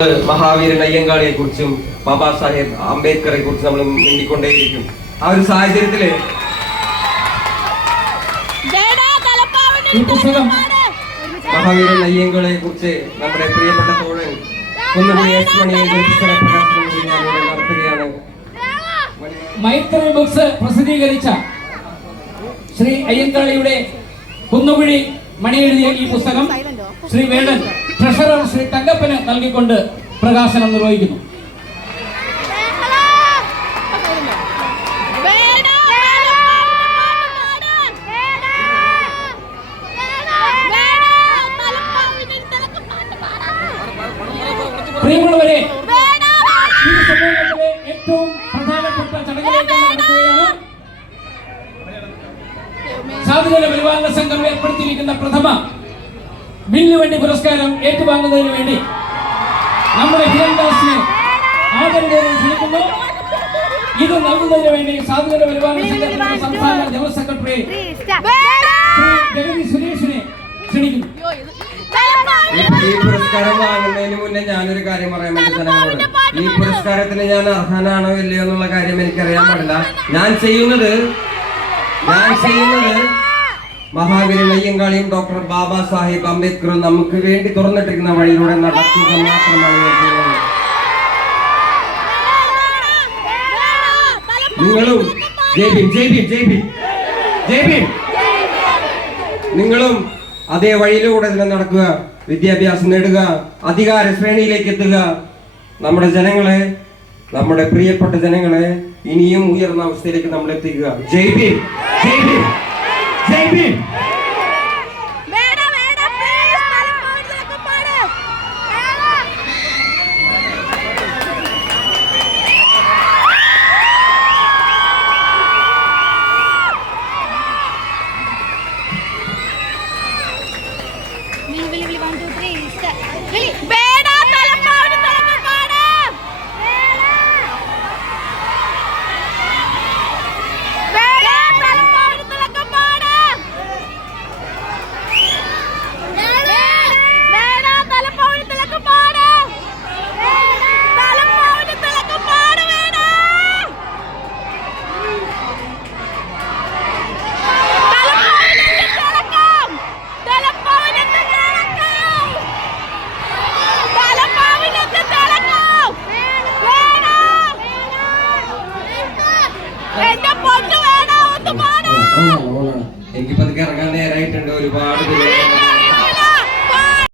മഹാവീരൻ അയ്യങ്കാളിയെ കുറിച്ചും ബാബാ സാഹേബ് അംബേദ്കറെ കുറിച്ചും നമ്മൾ മിണ്ടിക്കൊണ്ടേയിരിക്കും. ആ ഒരു സാഹചര്യത്തില് മഹാവീരൻ അയ്യങ്കാളിയെ കുറിച്ച് നമ്മുടെ പ്രിയപ്പെട്ട തോഴൻ കുന്നുകുഴി എസ് മണിയെ പുസ്തക പ്രകാശനം നടത്തുകയാണ്. മൈത്രി ബുക്സ് പ്രസിദ്ധീകരിച്ച ശ്രീ അയ്യങ്കാളിയുടെ കുന്നുകുഴി മണി എഴുതിയ ഈ പുസ്തകം ശ്രീ വേടൻ ട്രഷറർ ശ്രീ തങ്കപ്പന് നൽകിക്കൊണ്ട് പ്രകാശനം നിർവഹിക്കുന്നു. പ്രിയമുള്ളവരെ, ഈ സമ്മേളനത്തിലെ ഏറ്റവും പ്രധാനപ്പെട്ട ചടങ്ങിലേക്ക് നടക്കുകയാണ്. സാധുജന പരിപാലന സംഘം ഏർപ്പെടുത്തിയിരിക്കുന്ന പ്രഥമ വില്ലുവണ്ടി പുരസ്കാരം ഏറ്റുവാങ്ങുന്നതിന് വേണ്ടി നമ്മുടെ ഹിരൺദാസിനെ ആദരവോടെ ക്ഷണിക്കുന്നു. ഇത് നൽകുന്നതിന് വേണ്ടി സാധുജന പരിപാലന സംഘത്തിന്റെ സംസ്ഥാന ജനറൽ സെക്രട്ടറി ജഗതി സുരേഷിനെ ക്ഷണിക്കുന്നു. ഈ പുരസ്കാരം വാങ്ങുന്നതിന് മുന്നേ ഞാനൊരു കാര്യം പറയാൻ വേണ്ടി ജനങ്ങളോട്, ഈ പുരസ്കാരത്തിന് ഞാൻ അർഹനാണോ ഇല്ലയോ എന്നുള്ള കാര്യം എനിക്കറിയാൻ പാടില്ല. ഞാൻ ചെയ്യുന്നത് മഹാവീരൻ അയ്യങ്കാളിയും ഡോക്ടർ ബാബാ സാഹേബ് അംബേദ്കറും നമുക്ക് വേണ്ടി തുറന്നിട്ടിരിക്കുന്ന വഴിയിലൂടെ നടക്കുക മാത്രമാണ് ഞാൻ ചെയ്യുന്നത്. നിങ്ങളും നിങ്ങളും അതേ വഴിയിലൂടെ തന്നെ നടക്കുക, വിദ്യാഭ്യാസം നേടുക, അധികാര ശ്രേണിയിലേക്ക് എത്തുക. നമ്മുടെ ജനങ്ങളെ, നമ്മുടെ പ്രിയപ്പെട്ട ജനങ്ങളെ ഇനിയും ഉയർന്ന അവസ്ഥയിലേക്ക് നമ്മൾ എത്തിക്കുക. ജയ് ഭീം, ജയ് ഭീം, ജയ് ഭീം. Willy, 1, 2, 3, start. Willy.